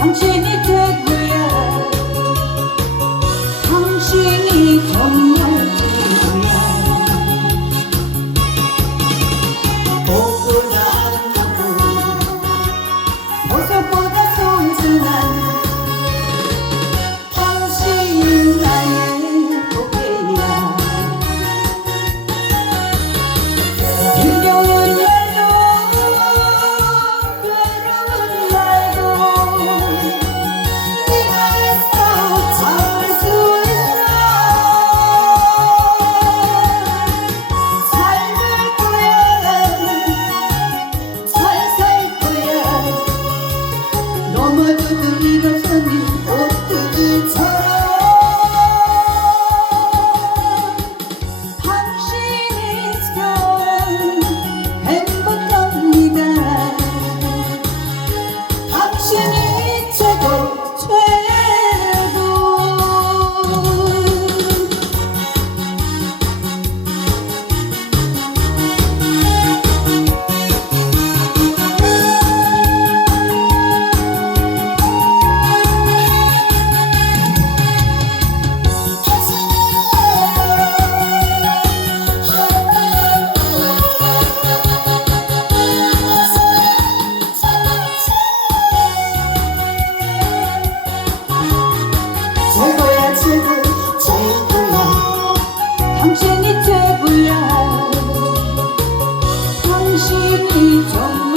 당신이 되고야 당신이 제불야 당신이 정말